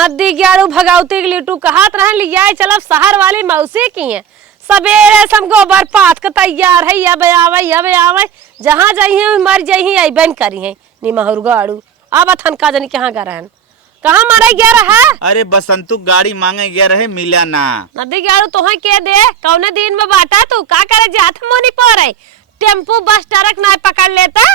नदी ग्यारू भगावती लिटू कहत रहन लिया चलब शहर वाली मौसी की है सवेरे सब गोबर पात के तैयार है अब आवे जहाँ जाइए मर जाइए अबन करी है निमहुर गाड़ू अब थनका जनी कहाँ गा रहन कहाँ मारे गया रहा अरे बसंतु गाड़ी मांगे गया रहे मिला ना नदी ग्यारू तुहे के दे कौने दिन में बाटा तू का करे जात मोनी पर टेम्पू बस ट्रक ना पकड़ लेता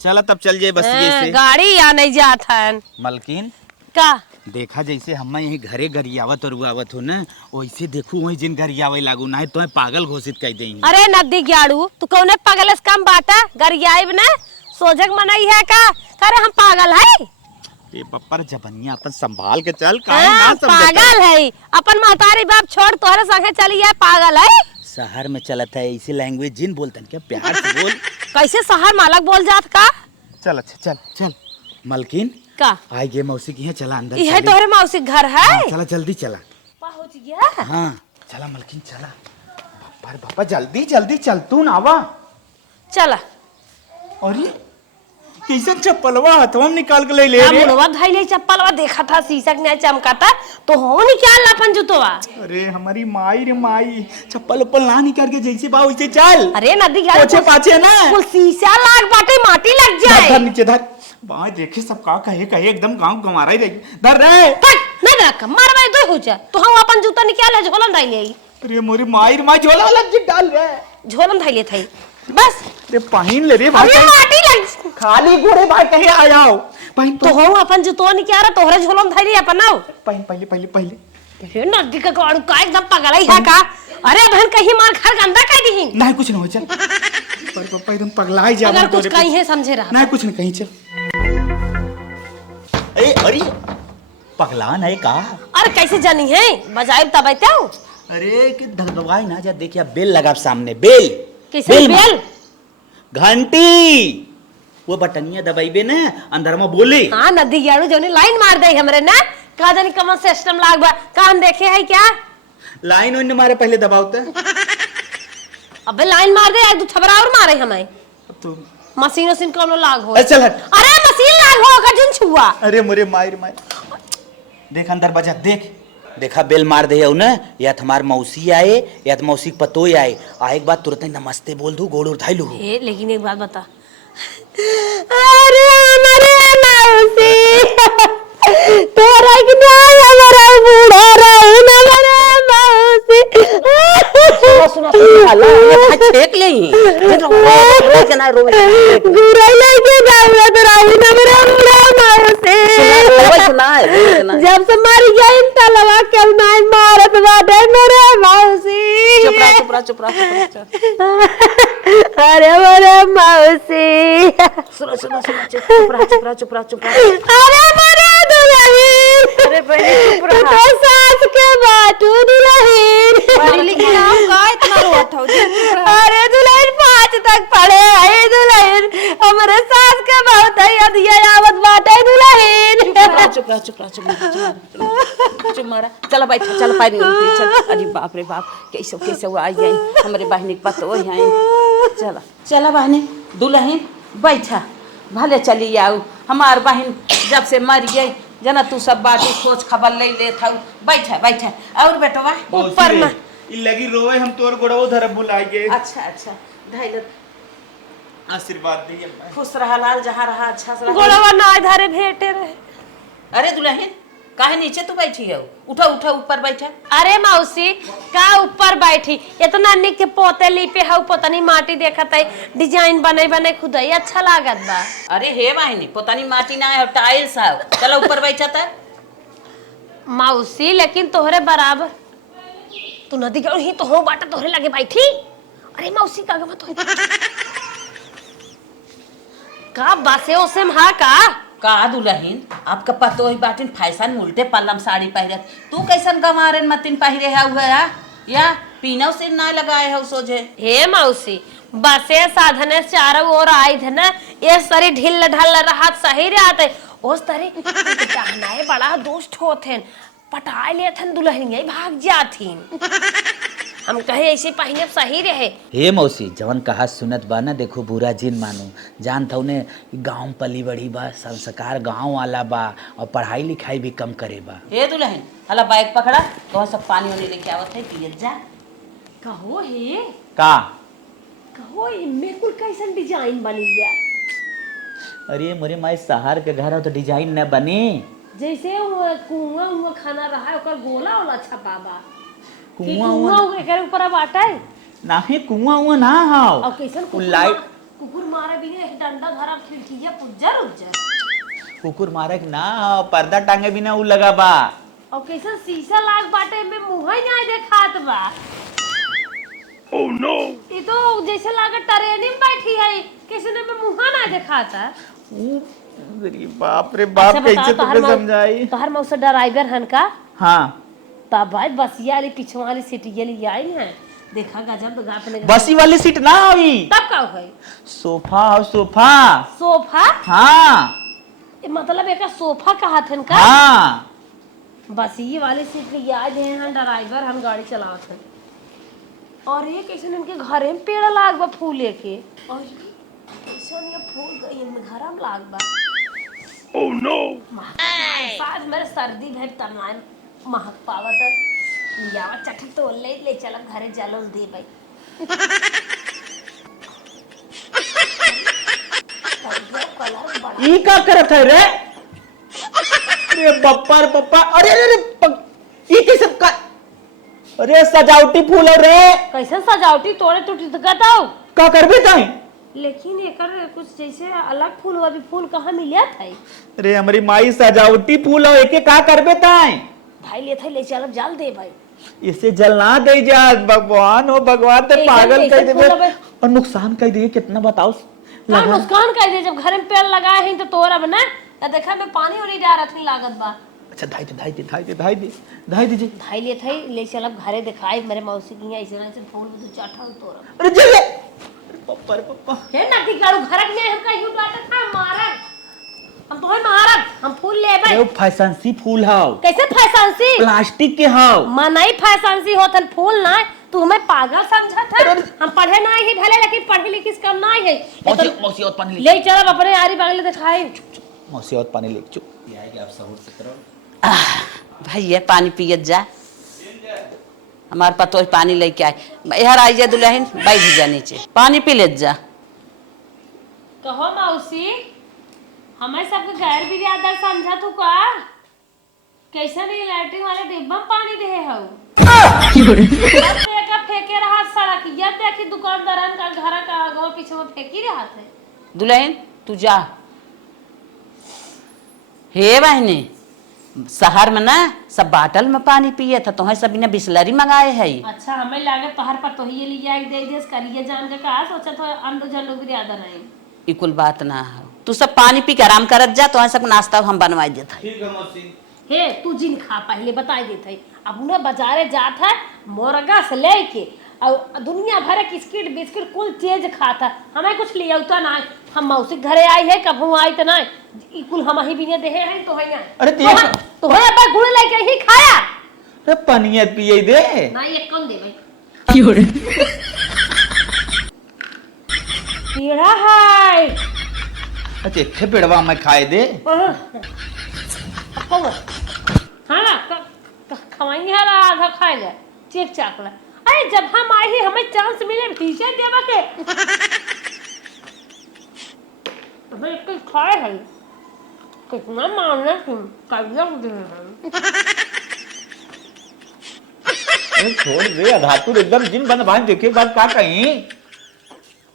चला तब चल जाए बस ये से गाड़ी या नहीं जात है मलकिन का देखा जैसे हम यही घरे गरियावत और रुआवत हो ना वैसे देखू वही जिन गरियावे लागू ना तो पागल घोषित कर देंगे। अरे नदी ग्याड़ू तू कौने पागल से कम बाटा गरियाब ना सोझक मनई है का करे हम पागल है ये पप्पर जबनिया अपन संभाल के चल काहे ना पागल है अपन महतारी बाप छोड़ तोहरे संगे चली है पागल है शहर में चलता है ऐसी लैंग्वेज जिन बोलतन क्या प्यार से बोल कैसे शहर मालक बोल जात का चल अच्छा चल चल मलकिन का आई गे मौसी की है चला अंदर ये तोहरे मौसी घर है चला जल्दी चला पहुंच गया हाँ चला मलकिन चला पर पापा जल्दी जल्दी चल तू ना आवा चला अरे कैसा चप्पलवा हथवा निकाल के ले रे मुड़वा धइले चप्पलवा देखा था शीशक ने चमकाता तो हो निकाल अपन जुतवा अरे हमारी माई रे माई चप्पल उप्पल ना निकाल के जैसे बा वैसे चल अरे नदी ग्यारू पीछे पाछे ना कुल शीशा लाग बाटे माटी लग जाए धर नीचे धर बाय देखे सब का कहे कहे एकदम गांव गंवारा ही रही धर रे नहीं रख मारवा दो हो जा तो हम अपन जूता निकाल ले झोलन धइले अरे मोरी माई रे माई झोला लग डाल रे झोलन धइले थई बस रे पहिन ले रे भाई अरे माटी लग खाली गोरे भाई कहीं आ जाओ पहिन तो हो अपन जूतो निकाल तोहरे झोलन धइले अपनाओ पहिन पहले हे नदी का गाड़ू का एकदम पगल है का अरे बहन कहीं मार घर गंदा कर दी नहीं कुछ नहीं हो चल पर पापा एकदम पगला ही जा अगर कुछ कहीं है समझे रहा नहीं कुछ नहीं कहीं चल ए अरे पगला नहीं का अरे कैसे जानी है बजाए तब आते हो अरे कि धगधगाई ना जा देखिए बेल लगा सामने बेल किसे बेल घंटी वो बटनिया दबाइबे ना अंदर में बोले हां नदी ग्यारू जोने लाइन मार दे हमरे ना का जानी कम सिस्टम लागबा कान देखे है क्या लाइन ओने मारे पहले दबावते अबे लाइन मार दे तू थबरा और मारे हमें तो मशीन कोनो लाग हो चल हट अरे मशीन लाग हो का जुन छुआ अरे मोरे माई देख अंदर बजा देख देखा बेल मार दे ना या हमार मौसी आए या तो मौसी पतोई आए आए एक बात तुरंत नमस्ते बोल दू गोड़ उठाई लू ए लेकिन एक बात बता अरे हमारे मौसी तोरा की नहीं हमारा बूढ़ा रहे ना हमारे मौसी सुना हल्ला ये छेक ले रोज के ना रोज गुरा लेके जावे तो राही ना मेरा बूढ़ा मौसी सुना जब से मर गया इन तलवा के मैं मारत बाटे मेरे मौसी चुप रहा अरे मेरे मौसी सुनो चुप रहा अरे मेरे दुल्हन अरे बहनी चुप रहा तो सास के बाटू दुल्हन बड़ी लेकिन आप का इतना रोत हो अरे दुल्हन 5 तक पढ़े है दुल्हन हमारे सास के बहुत है दिया आवत बाटे दुल्हन चुप मारा चल बैठ चल पानी चल अरे बाप रे बाप कैसे वो आई गई हमारे बहनी के पतो है चला बहनी दुल्हन बैठा भले चली आओ हमार बहन जब से मर गई जना तू सब बातें सोच खबर ले ले था बैठा और बेटवा ऊपर में लगी रोवे हम तोर गोड़ो धर बुलाएंगे अच्छा धैल आशीर्वाद दिए खुश रहा लाल जहाँ रहा अच्छा से गोड़वा ना धरे भेटे रहे अरे दुल्हन काहे नीचे तू बैठी है उठा ऊपर बैठा अरे मौसी का ऊपर बैठी इतना निक के पोते लिपे है पता नहीं माटी देखत है डिजाइन बने खुद ही अच्छा लागत बा अरे हे बहनी पता नहीं माटी ना है टाइल्स है चलो ऊपर बैठा था मौसी लेकिन तोहरे बराबर तू नदी के ही तो हो बाटा तोहरे लगे बैठी अरे मौसी का मत हो का बासे ओसे हा का दुल्हन आपका पतो ही बाटिन फैशन उल्टे पल्लम साड़ी पहनत तू कैसन गंवारन मतिन पहिरे है हुआ या पीनो से ना लगाए हो सोझे हे मौसी बसे साधने चारों ओर आई थे ना ये सारी ढिल ढल रहा सही रहते उस तरह कहनाए बड़ा दोस्त होते पटाए ले थन दुल्हनिया भाग जाथीन हम कहे ऐसे पहने सही रहे। हे मौसी जवन कहा सुनत बा ना, देखो बुरा जिन मानो, जानता हूँ ने गाँव में पली बड़ी बा, संस्कार गाँव वाला बा और पढ़ाई लिखाई भी कम करे बा। हे दुल्हन हला बैग पकड़ा तो सब पानी वानी लेके आवत है पियत जा। कहो हे का कहो इनमें कुल कैसन डिजाइन बनी गया। अरे मोरे माई शहर के घर हो तो डिजाइन न बने। जैसे वो कुआं उआ खाना रहा है ओकर गोला वाला छपा बा। कि कुआं कुआं एकर ऊपर अब आटाई नाही कुआं उआ ना हाव। और कैसन कुकुर मारे बिना एक डंडा धरा खिड़किया पुज्जर उज्जर। कुकुर मारे के ना हाव, पर्दा टांगे बिना उ लगा बा। और कैसन शीशा लाग बाटे में मुंह ही नहीं देखात बा। ओह नो ये तो जैसे लागत ट्रेन में बैठी है, कैसे में मुंह नहीं देखाता। अरे बाप रे बाप, कैसे तुमने समझाई। तोहर मौसा ड्राइवर हन का। हाँ तब भाई बसिया वाली पिछवा वाली सीट ये ली आई है। देखा गजब अपने बसी वाली सीट ना हुई, तब का है सोफा हो सोफा। सोफा हाँ मतलब एक सोफा कहा थे का। हाँ बस ये वाली सीट पे याद है हम ड्राइवर हम गाड़ी चलावत हैं। और ये कैसे इनके घरे में पेड़ लाग बा फूले के। और कैसे ये फूल गई इनमें घर में लाग बा। ओह नो आज मेरे सर्दी भर तमाम महक पावत है। यावा चटनी तो ले चल घरे जलोल दे भाई। ई का करत है रे। अरे बप्पा रे बप्पा, अरे अरे ई कैसे का। अरे सजावटी फूल है रे। कैसे सजावटी तोड़े टूटी गताओ का करबे ताई। लेकिन एकर कुछ जैसे अलग फूल हुआ भी फूल कहाँ मिलिया था। अरे हमारी माई सजावटी फूल हो एके का करबे ताई। भाई ले चल जल दे भाई। इसे जल ना दे जा, भगवान हो भगवान ते पागल कर दे और नुकसान कर दे कितना बताओ। हाँ नुकसान कर दे, जब घर में पेड़ लगाए हैं तो तोरा बना देखा मैं पानी और डाल रखने लागत बा। अच्छा धाई दीजिए भाई ले थे ले चल अब घरे दिखाई मेरे मौसी की ऐसे फूल में तो चाटा तोरा। अरे जल्दी पप्पा रे पप्पा हे नती काड़ू घरक में हम कहीं डाटा था मारक हम तो है मारक हम फूल ले भाई। ये फैंसी फूल हाउ। कैसे फैंसी प्लास्टिक के हाउ। मनई फैंसी होतन फूल ना तू हमें पागल समझत है। हम पढ़े ना ही भले लेकिन पढ़े लिखी कम ना है। मौसी और पानी ले चल अपने यारी बगल दिखाई। मौसी और पानी ले चुप ये आएगी आप सहूर से करो। भाई ये पानी पियत जा। हमारे पास तो पानी लेके आए यार आई जा दुल्हन बैठ जा नीचे पानी पी लेत जा। कहो मौसी हमें सबके गैर बिरादर समझा तू का। कैसे नहीं लैट्रिन वाले डिब्बा में पानी दे हो। का फेंके रहा सड़क या देखी दुकानदारन का घर का आगे पीछे में फेंकी रहा थे। दुल्हन तू जा। हे बहने शहर में ना सब बाटल में पानी पिए था तो सब ने बिस्लरी मंगाए है। अच्छा हमें लागे तोहर पर तो ये लिया दे देस करिए जान के का सोचा तो अंडो जलो बिरादर नहीं। ई कुल बात ना हो, तू सब पानी पी के आराम करत जा तो सब नाश्ता हम बनवाई देता। ठीक है मौसी। हे तू जिन खा पहले बताई देते अब उन्हें बाजारे जात है मोरगा से लेके और दुनिया भर के बिस्किट बिस्किट कुल चीज खाता हमें कुछ लिया उतना ना। हम मौसी घरे आई है कभू आई तो नहीं कुल हम ही बिना देहे हैं तो है। अरे तो है अब गुड़ लेके ही खाया। अरे पानी पिए दे ना ये कौन दे भाई पेड़ा है। अच्छा इतने पेड़वा में खाए दे। हाँ ना खवाएंगे आधा खाए ले चेक चाकला। अरे जब हम आए ही हमें चांस मिले पीछे देवा के हमें कोई खाए है कितना मारना तुम काबिला दे अरे छोड़ दे धातु एकदम जिन बन भाई देखे बात का कहीं।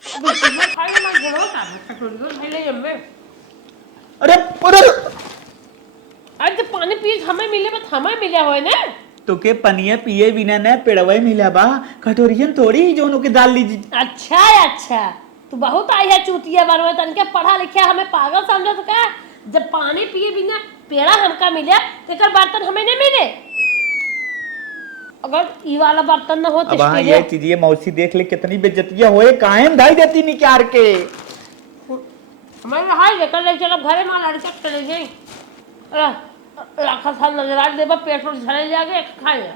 अभी तुम्हें खाए ना गुणों का कटोरियों भाई ले जम्मे। अरे आज जब पानी पी हमें मिले बस हमें मिला हुआ ना तो के पनिया पिए बिना न पेड़वा मिला बा कटोरियन थोड़ी जोनों के डाल लीजिए। अच्छा तू बहुत आई है चूतिया बनवा तन के पढ़ा लिखा हमें पागल समझत का। जब पानी पिए बिना पेड़ा हमका मिले तेकर बर्तन हमें नहीं मिले। अगर ई वाला बर्तन न हो तो अब ये चीज मौसी देख ले कितनी बेइज्जतियां होए काहे धाई देती निकार के। हमें हाय लेकर ले चलो घरे मां लड़का चले जाए लाखा साल नजर आ देबा पेट पर झड़े जाके खाए।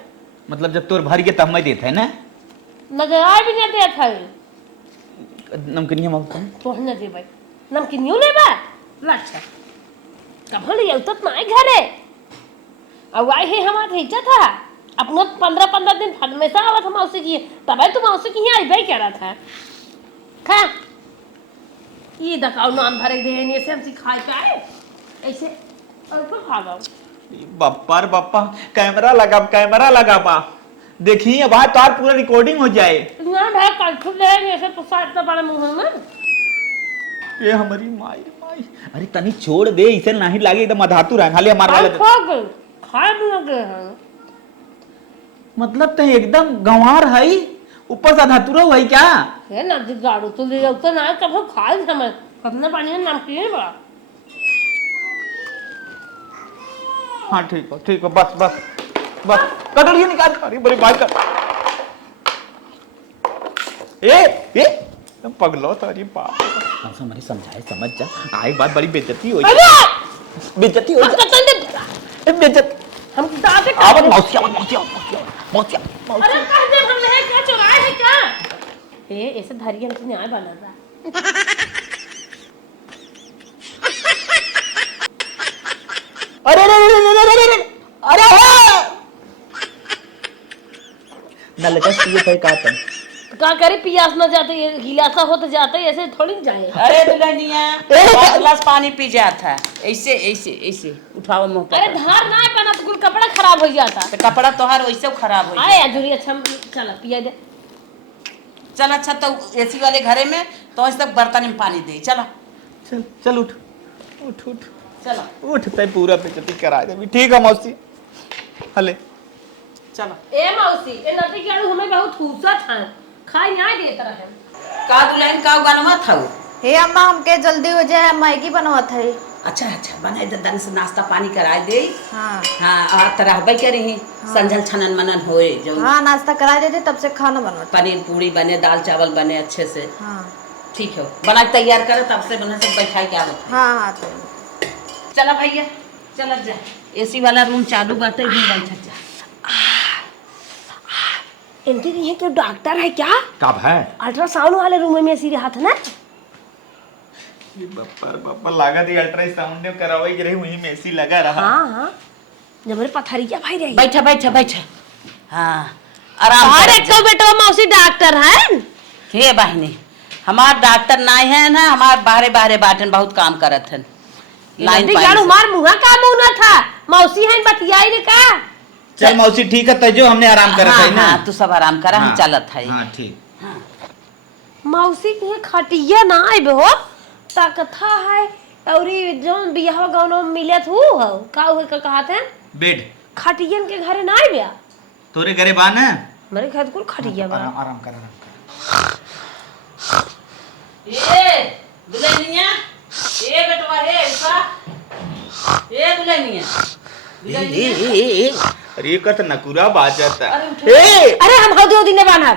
मतलब जब तोर भर के तब मैं देते है ना नजर आए भी नहीं देत है नमकीनिया मौसी तो न दे भाई नमकीन यूं ले बा अच्छा कब ले तो ना घरे अब आई है हमारे इज्जत था अपनो 15 दिन हमेशा आवत हम मौसी की तब तुम मौसी की आई भाई कह रहा था खा ये दकाव नाम भरे दे ने से हम सिखाए पाए ऐसे और तो खा लो बाप्पा कैमरा लगा पा देखी अब आज तो पूरा रिकॉर्डिंग हो जाए ना भाई कल खुद ले ऐसे तो साथ तो बड़ा मुंह में ये हमारी माई अरे तनी छोड़ दे इसे नहीं लागे एकदम अधातु रहा खाली हमारा वाला खा गए खाए भी लगे हैं मतलब तो एकदम गंवार है ऊपर से अधातुरा हुआ है क्या ये ना गाड़ू तो ले जाओ तो ना कब खाए हम अपने पानी में नमकीन बा हाँ ठीक है बस कटोरी निकाल अरे बड़ी बात कर ए तुम पगलो तो अरे बाप हम हमारी समझाए समझ जा आई बात बड़ी बेइज्जती हो बेइज्जती हो बेइज्जत हम दादे आवत मौसी अरे कह दे हम नहीं क्या चुराए है क्या ए ऐसे धरिए हम न्याय बना रहा अरे न लगा ये का तुम का करे पियास न जाते ये गिलासा होते जाते ऐसे थोड़ी जाए अरे दुल्हनिया 5 गिलास पानी पी जाता ऐसे उठाओ मुंह पे अरे धार ना पहना तो कुल कपड़ा खराब हो जाता तो कपड़ा तोहार वैसे खराब हो आए अधूरी अच्छा चला पिया दे चल अच्छा तो एसी वाले घरे में तो इस तक बर्तन में पानी दे चला चल उठ चला उठते पूरा बेइज्जती करा दे ठीक है मौसी हले चलो ए मौसी ए नती केड़ू हमें बहुत खूसा था खाई नहीं देत रहे का दुल्हन का बनवा था हे अम्मा हमके जल्दी हो जाए मैगी बनवत है अच्छा बनाए दे दन से नाश्ता पानी कराए दे हाँ हाँ आ तरह भाई करे ही संजल छनन मनन होए जो हाँ नाश्ता करा देते तब से खाना बनवत पनीर पूरी बने दाल चावल बने अच्छे से हाँ ठीक है बना के तैयार करे तब से बना सब बैठा के आवत हाँ तो चला भैया चल जा एसी वाला रूम चालू बाटे ही बैठ जा इनके यहाँ के डॉक्टर है क्या कब है अल्ट्रासाउंड वाले रूम में ऐसी रहा था ना बप्पा लागत ही अल्ट्रासाउंड ने करावाई गिरे वहीं में एसी लगा रहा हाँ जब मेरे पथरिया भाई रही बैठा हाँ आराम अरे कर तो बेटा मौसी डॉक्टर है हे बहनी हमार डॉक्टर नाई है ना हमार बाहरे बाटन बहुत काम करत हन लाइन गाड़ू मार मुंह का मुंह ना था मौसी है बतियाई ने का चल मौसी ठीक है तजो हमने आराम करा था ना हाँ तू सब आराम करा हम चलत है हाँ ठीक मौसी की खटिया ना आए हो ता कथा है औरी जोन बियाह गाउनो मिलत हु हो का हो का कहत है बेड खटियन के घरे ना आए बिया तोरे घरे बा ना मेरे घर को खटिया बा आराम कर ए दुल्हनिया ए बेटवा हे का ए दुल्हनिया अरे का तो नकुरा बाज जाता अरे हम हौदी दिन बाना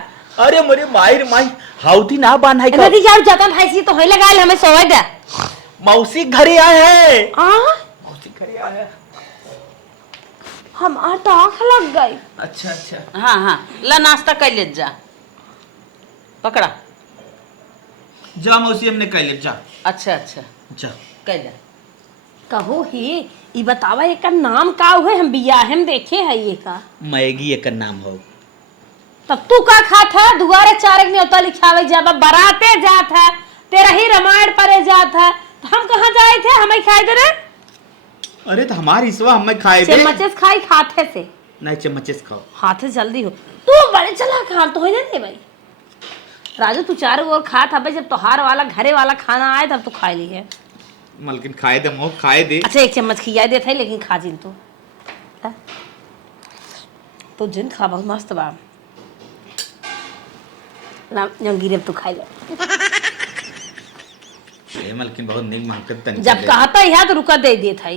अरे मेरे माई हाउदी ना बान है नदी जाओ जाता भाई सी तो होय लगाइल हमें सोए दे मौसी घरे आए है मौसी घरे आया हम आटा आँख लग गई अच्छा हाँ ला नाश्ता कर ले जा पकड़ा जा मौसी हमने कह ले जा अच्छा जा कर ले कहो ही ई बतावा एक नाम का हुए हम बियाह हम देखे है ये का मैगी एक नाम हो तब तू का खात है दुआरे चारक में होता लिखावे जाबा बराते जात है तेरा ही रामायण परे जात है तो हम कहाँ जाए थे हमें खाए दे रे अरे तो हमारी इसवा हमें खाए दे चम्मचेस खाई खाते से नहीं चम्मचेस खाओ हाथ जल्दी हो तू बड़े चला खा तो हो जाते भाई राजू तू चारों ओर खा था भाई जब तोहार वाला घरे वाला खाना आए तब तू खा ली है मलकिन खाए दे मोह खाए दे अच्छा एक चम्मच खिया देता है लेकिन खा जिन तो जिन खा बहुत मस्त बा ना गिरे तू खा ले ए मलकिन बहुत नीक मांगत तन जब कहता है तो रुका दे दिए था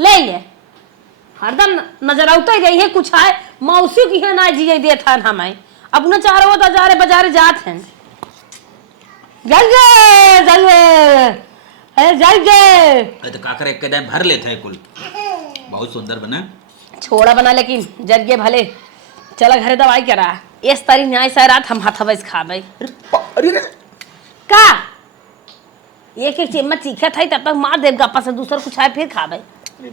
ले हरदम नजर आता ही है कुछ है मौसी की है ना जी दे था हमें अब न चाह रहे हो तो जा रहे बाजारे जात हैं तो काकर एक कदम भर लेते है कुल बहुत सुंदर बना छोड़ा बना लेकिन जरिए भले चला घरे दवाई करा इस तारी न्याय से रात हम हथवैस खाबे अरे का एक एक चम्मच चीखा था तब तक मार देव गप्पा से दूसर कुछ आए फिर खाबे रे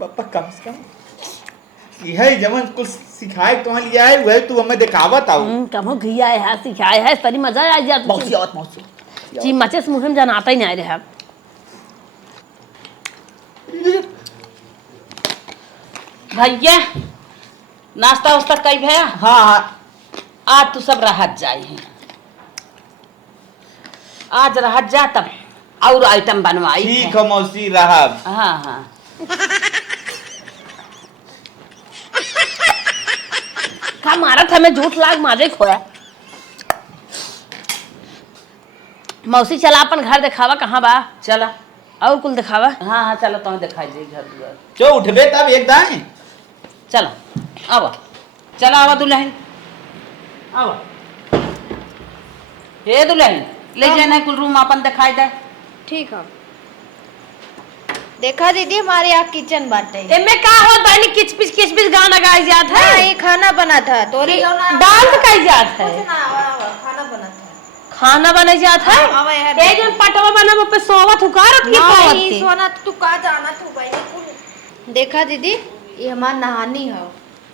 पापा कम से कम यह जमन कुछ सिखाए तो लिया है वह तू हमें दिखावत आऊ कमो घिया है सिखाया है तरी मजा आ जा मौसी जी मचेस मुंह में जाना आता ही नहीं रहा भैया नाश्ता वास्ता कई भैया हाँ आज तू सब राहत जाए हैं आज राहत जा तब और आइटम बनवाई ठीक है मौसी रहा हाँ हाँ का मारा था मैं झूठ लाग माजे खोया मौसी चला अपन घर दिखावा कहाँ बा चला और कुल दिखावा हाँ हाँ चलो तुम्हें दिखाई दे घर दुआर जो उठबे तब एक दाएं चलो आवा चला आवा दुल्हन आवा हे दुल्हन ले जाना कुल रूम अपन दिखाई दे ठीक है। देखा दीदी हमारे यहाँ किचन बाटे एमे का हो बनी किच पिच गाना गाई जात है हाँ, ये खाना बना था तोरी डांस गाई जात है खाना बना था खाना बने जात है आवा यार। ए जन पटवा बना पे सोवत हुकारत की नहीं पावत सोना तू का जाना तू भाई देखा दीदी ये हमार नहानी है।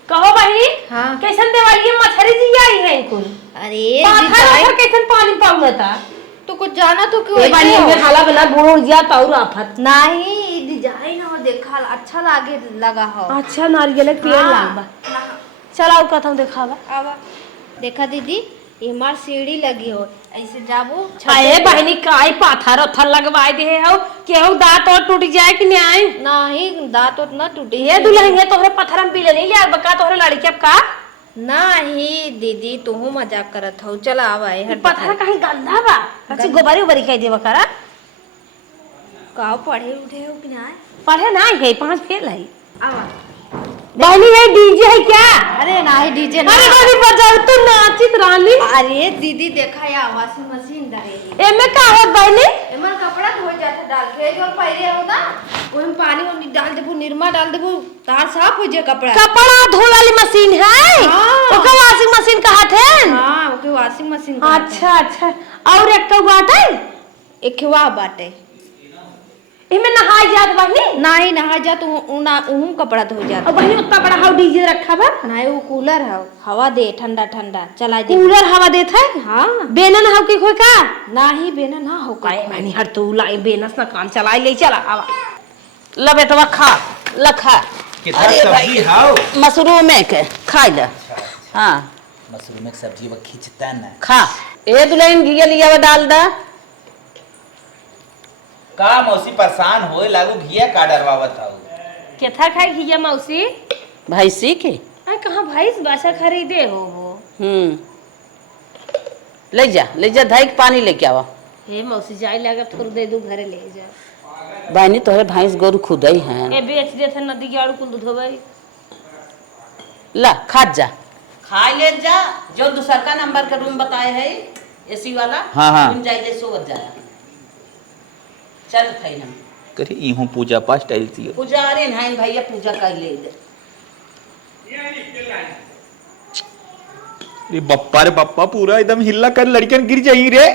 कहो बहिनी हाँ। कैसन दिवाली मछरी जी आई है कुल अरे पाथर कैसन पानी पाऊंगा था तू कुछ जाना तो क्यों ए बानी में हाला बना बुड़ गया तौर आफत नहीं डिजाइन हो देखा अच्छा लागे लगा हो। अच्छा नारियल के पेड़ हाँ। लागबा चलाओ कथम दिखावा आवा देखा दीदी ये हमार सीढ़ी लगी हो ऐसे जाबो अरे बहनी काई पाथर उथर लगवाए दे हो केहू दांत और टूट जाए कि नहीं नहीं दांत उत ना टूटे ये दुल्हन ये तोहरे पत्थर हम पीले नहीं लिया बका तोहरे लड़की अब का नहीं दीदी तू मजाक करत हो चला आवा है पत्थर कहीं गंदा बा अच्छी गोबरी उबरी कह देवा करा का पढ़े उठे हो कि ना पढ़े ना है 5 फेल है आवा बहनी है डीजे है क्या अरे नहीं डीजे अरे बड़ी बजाओ तो नाचित रानी अरे दीदी देखा या वॉशिंग मशीन रहेगी एमे का होत बहनी एमन कपड़ा धो जाता डाल के जो पहले हो ना ओहिम पानी उनी डाल देबो निरमा डाल देबो तार साफ हो जाए कपड़ा कपड़ा धोए वाली मशीन है हाँ। ओका वॉशिंग मशीन कहत है हां ओके वॉशिंग मशीन अच्छा अच्छा और एक तो बाटे एक खवा बाटे इमे नहाई जात बहनी नहीं नहा जा तो उना उहुम कपड़ा धो जाता और बहनी उतना बड़ा हाउ डीजे रखा बा नहीं वो कूलर है हवा दे ठंडा ठंडा चला दे कूलर हवा देत है हाँ बेनन हाउ के खोय का नहीं बेना ना हो काय बहनी हर तू लाई बेनस ना काम चलाई ले चला आवा ल बेटवा खा लखा किधर सब्जी हाउ मशरूम के खाई ले हाँ मशरूम की सब्जी वो खींचता ना खा ए दुल्हन घिया लिया डाल दा का मौसी परेशान होए लागू घिया का डरवावत हाउ केथा खाई खिया मौसी भैंसी के आ कहां भैंस बाछा खरीदे हो वो ले जा धाई के पानी लेके आवा हे मौसी जाई लगा थोड़ दे दू घरे ले जा बहनी तोहरे भैंस गोरु खुदई हैं ए बेच दे थे नदी के आड़ू कुल दूध होई ला खा जा खा ले जा जो दूसर का नंबर का रूम बताए है एसी वाला हाँ, हाँ। तुम जाइए सोवत जाया चल थई हम करे इहो पूजा पाठ स्टाइल थी पुजारी नहीं भैया पूजा कर ले दे रे बप्पा पूरा एकदम हिल्ला कर लड़कियन गिर जाई रे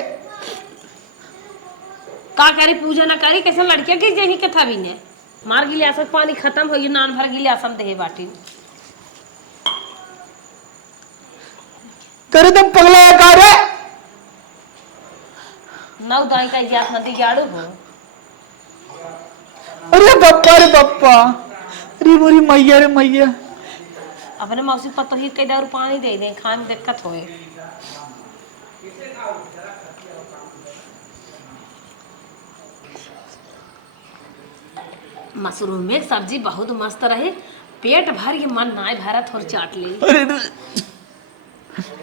का करी पूजा ना करी कैसे लड़के के जही के था भी ने मार गिलास में पानी खत्म हो गई नान भर गिलास हम दे बाटी करे तुम पगला का रे नौ दाई का इजात नदी के आड़ू हो अरे बप्पा अरे मोरी मैया रे मैया अपने मौसी पतो ही कई दारू पानी दे दे खान में दिक्कत होए मशरूम में सब्जी बहुत मस्त रहे पेट भर के मन नाय भरत और चाट ली अरे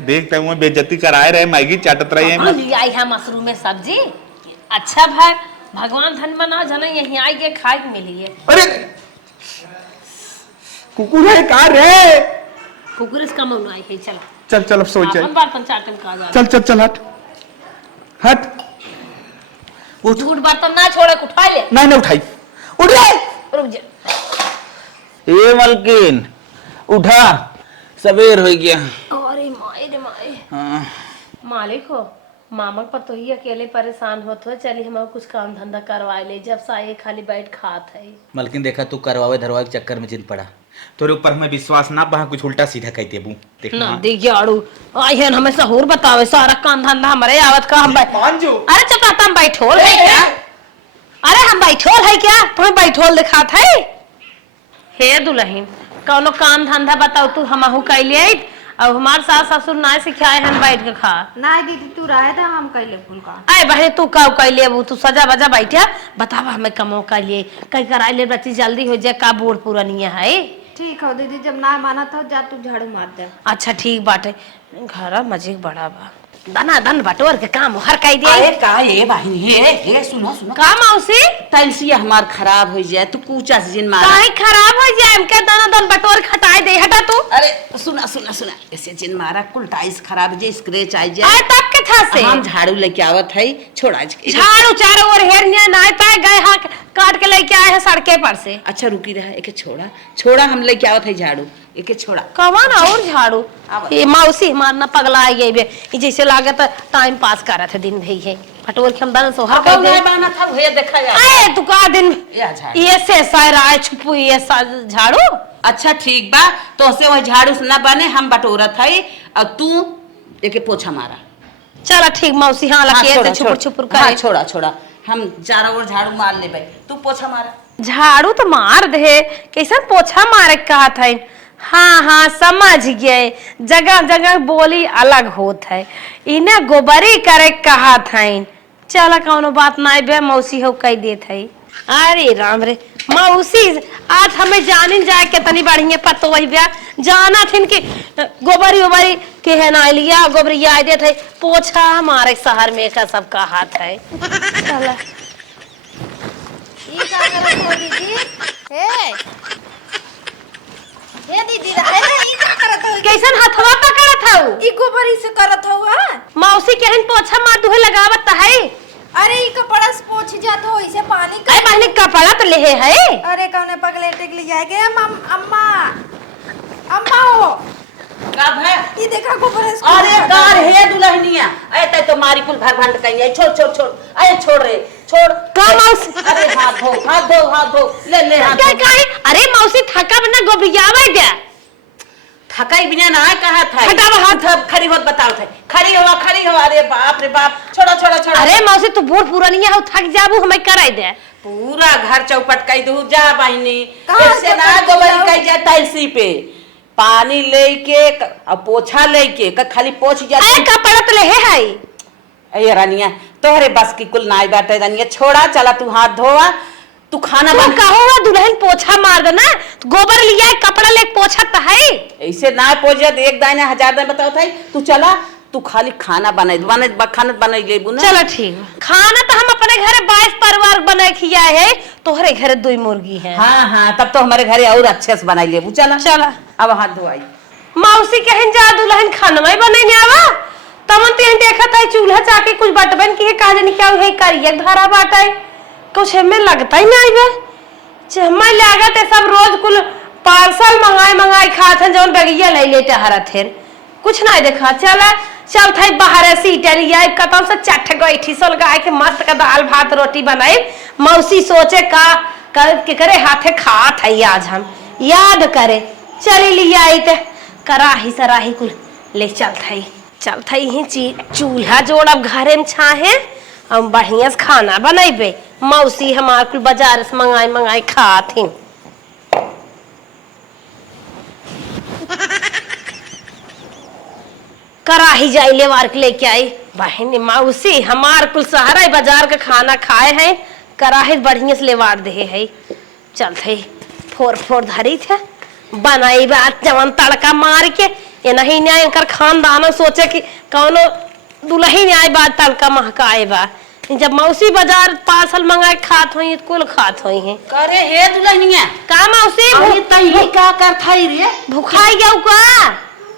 देखता हूँ बेइज्जती कराए रहे मैगी चाटत रही है ले आई है मशरूम में सब्जी अच्छा भाई भगवान धन मना जना यहीं आई के खाए के मिली है अरे कुकुर है का रे कुकुर इसका मन आई है चला चल चल अब सो जाए अपन बर्तन चाटन का जा चल चल चल हट हट उठ झूठ बर्तन ना छोड़े उठा ले नहीं नहीं उठाई उठ रे रुक जा ये मलकिन उठा, सवेर हो गया। अरे माए रे माए। हाँ। मालिक हो, मामा पर तो ही अकेले परेशान होत हो, चली हम कुछ काम धंधा करवाए ले, जब साये खाली बैठ खात है। मलकिन देखा तू करवावे धरवावे के चक्कर में जिन पड़ा, तोरे ऊपर हमें विश्वास ना बा, कुछ उल्टा सीधा कह देबू। देखना ना दिगाड़ू आयन हमें सहूर बतावे, सारा काम धंधा हमारे आवत का हम मान जो। अरे चुप तुम बैठोल है क्या? अरे हम बैठोल है क्या? तुम्हें बैठोल दिखात है? हे दुल्हन कौनो काम धंधा बताओ तू, हमहू कैले अब हमार सास ससुर ना सिखाए हन बैठ के खा। ना दीदी तू रहे था हम कैले फूल का। अरे बहन तू का कैले अब तू सजा बजा बैठा बतावा हमें कमो कैले कई कराई ले बच्ची जल्दी हो जाए का बूढ़ पूरनिया है। ठीक है दीदी, जब ना माना था जा तू झाड़ू मार दे। अच्छा ठीक बाटे, घर मजे बड़ा बा दना दन बटोर के काम हर कई दे। अरे का ये बहन हे सुनो सुनो का मौसी तलसिया हमार खराब हो जाए, तू कूचा से जिन मारा काहे खराब हो जाए हमके दना दन बटोर खटाई दे हटा तू। अरे सुना सुना सुना ऐसे जिन मारा कुल टाइल्स खराब जे स्क्रैच आई जाए। आए तब के था से हम झाड़ू लेके आवत है, छोड़ा झाड़ू चारों ओर हेरनिया ना पाए गए हां काट के लेके आए हैं सड़के पर से। अच्छा रुकी रहा एके छोड़ा हम लेके आवत है झाड़ू, एके छोड़ा कवन और झाड़ू ये मौसी मारना पगला गई बे, जैसे लागत टाइम पास करत है दिन भई है फटोर के हम दन सोहर कर दे। बाना था भैया देखा जाए। आए तू का दिन या झाड़ू ये से सारा आए छुपू ये झाड़ू। अच्छा ठीक बा, तो से वह झाड़ू से ना बने हम बटोरत है और तू एके पोछा मारा। चला ठीक मौसी हां लगे छोड़ा, छुपुर छोड़ा। छुपुर हाँ, करे। छोड़ा हम चारों ओर झाड़ू मार ले भाई, तू पोछा मारा। झाड़ू तो मार दे कैसन पोछा मारे कहा था। हाँ समझ गए, जगह जगह बोली अलग होत है, इन्हें गोबरी करे कहा था। चला कौनो बात ना बे मौसी हो कह देत है। अरे राम रे मौसी आज हमें जानिन जाए के तनी बढ़िया पतो वही ब्या जाना थिन कि गोबरी ओबरी के है ना लिया गोबरी आ देत है पोछा हमारे शहर में का सब का हाथ है। चला ये का करत हो दीदी? हे दीदी रहे ना ई का करत हो? कैसन हथवा पकड़त हऊ? ई गोबरी से करत हो आ? मौसी केहन पोछा मार दुहे लगावत है। अरे ई कपड़ा से पोछ जात हो, इसे पानी का। अरे बहनी कपड़ा तो लेहे है। अरे कौने पगले टेक लिया के अम्मा हो कब है? ये देखा गोबर से। अरे कार हे दुल्हनिया, अरे तै तो मारी कुल भर भंड कहीं है। छोड़ अरे छोड़ रे छोड़। का मौसी? अरे हाथ धो ले हाथ क्या धो। काहे? अरे मौसी थका बना गोबरियावे दे। थकाई बिना ना कहा था। हटावा हाथ। खड़ी होत बताओ थे। खड़ी हो। अरे बाप रे बाप, छोड़ो। अरे मौसी तू बूढ़ पुरानिया हो थक जाबू हमें कराई दे। पूरा घर चौपट कई दू जा बहिनी। कहाँ ऐसे ना चौपट गोबर किया? कई जा टाइल्सी पे पानी लेके और पोछा लेके खाली पोछ जा। अरे कपड़ा तो लेहे है। अरे रानिया तोहरे बस की कुल नाई बाटे रानिया, छोड़ा चला तू हाथ धोवा, तू खाना तू बन। कहो दुल्हन पोछा मार देना, गोबर लिया कपड़ा ले पोछा त है। ऐसे ना पोछे एक दाने 1000 दाने बताओ था। तू चला तू खाली खाना बनाई खाना बनाई लेबू ना। चलो ठीक खाना तो हम अपने घरे 22 परिवार बनाए खिया है, तोहरे घरे 2 मुर्गी है। हाँ तब तो हमारे घरे और अच्छे से बनाई लेबू। चला अब हाथ धोआई। मौसी कहन जा दुल्हन खानवा बने ने आवा तमन तेन देखत है चूल्हा चाके कुछ बटबन की है काजे नहीं क्या है करिया धारा बाटे कुछ हमें लगता ही नहीं बे हमें लागत है सब रोज कुल पार्सल मंगाई खात हैं जौन बगिया ले लेते हरत है कुछ नहीं देखा। चल थे बाहर सीट लिया कतम से चट गई ठिसल गाय के मस्त का दाल भात रोटी बनाई। मौसी सोचे का के करे हाथे खात है आज हम याद करे चली लिया आई ते कराही सराही कुल ले चल ही चूल्हा जोड़ अब घरे में छाहे हम बढ़िया से खाना बनेबे। मौसी हमार कुल बाजार से मंगाई खात ही। कराही जाई ले वार के लेके आई बहन मौसी हमार कुल सहारा बाजार का खाना खाए हैं कराही बढ़िया से लेवार दे है। चल थे फोर धरी थे बनाई बात जवन तड़का मार के ये नहीं न्याय कर खानदान सोचे कि कौनो दुल्ही न्याय बात तड़का महकाए बा जब मौसी बाजार पार्सल मंगाए खात हुई कुल खात हुई है। करे हे दुल्हनिया का मौसी अभी तही का कर थाई रे भूखाई गया का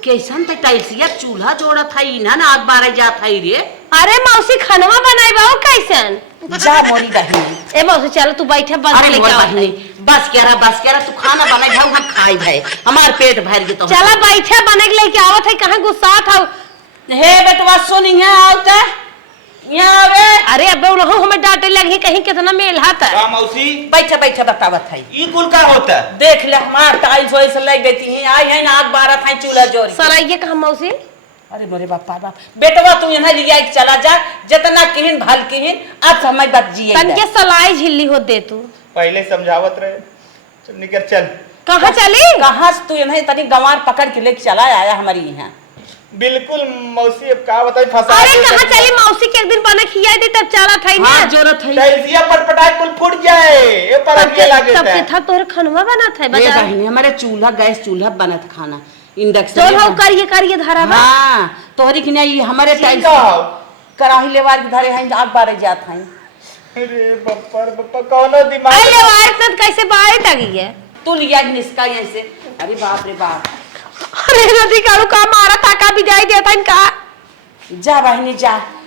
कैसन ते टाइल्सिया चूल्हा जोड़ा थाई ना ना आग बारे जा थाई रे। अरे मौसी खानवा बनाई बा कैसन जा मोरी बहनी। ए मौसी चल तू बैठे बस अरे लेके मोर आओ बहनी बस करा तू खाना बनाई भाऊ हम खाई भाई हमार पेट भर गए तो चला बैठे बने के लेके आवत है कहाँ गुस्सा था। हे बेटवा सुनी है आवता यहाँ आवे। अरे अब लोग हमें डांटे लगी कहीं कितना मेल हाथ है। का मौसी बैठा बतावत है ई कुल का होता देख ले हमार टाइल्स वैसे लग देती हैं आई है ना आग बारह था चूल्हा जोरी सर ये कहा मौसी अरे मोरे बापा बाप बेटवा तू यहाँ लिया के चला जा जितना किहिन भल किहिन अब समझ बात जिए तन के सलाई झिल्ली हो दे तू पहले समझावत रहे चल निकल चल। कहाँ चली कहाँ से तू यहाँ तनी गंवार पकड़ के लेके चला आया हमारी यहाँ बिल्कुल मौसी अब का बताई फंसा अरे कहाँ चली मौसी के एक दिन बने खिया दी तब चला था ना हाँ जरूरत है टाइल्सिया पर पटाई कुल फूट जाए ए पर अकेले लागे तब के था तोहरे खनवा बना था ये बाजार बहिनी हमारे गैस चूल्हा बना था खाना इंडक्शन चल हो करिए धरा बा हाँ तोहरी की नहीं हमारे टाइल्स कराही लेवार के धरे हैं आग बारे जात हैं अरे बप्पा कौनो दिमाग अरे वार तक कैसे बाहर लगी है। तू लिया निस्का यहाँ से अरे बाप रे बाप अरे नदी काड़ू का मारा ताका भी जाई देता इनका जा बहिनी जा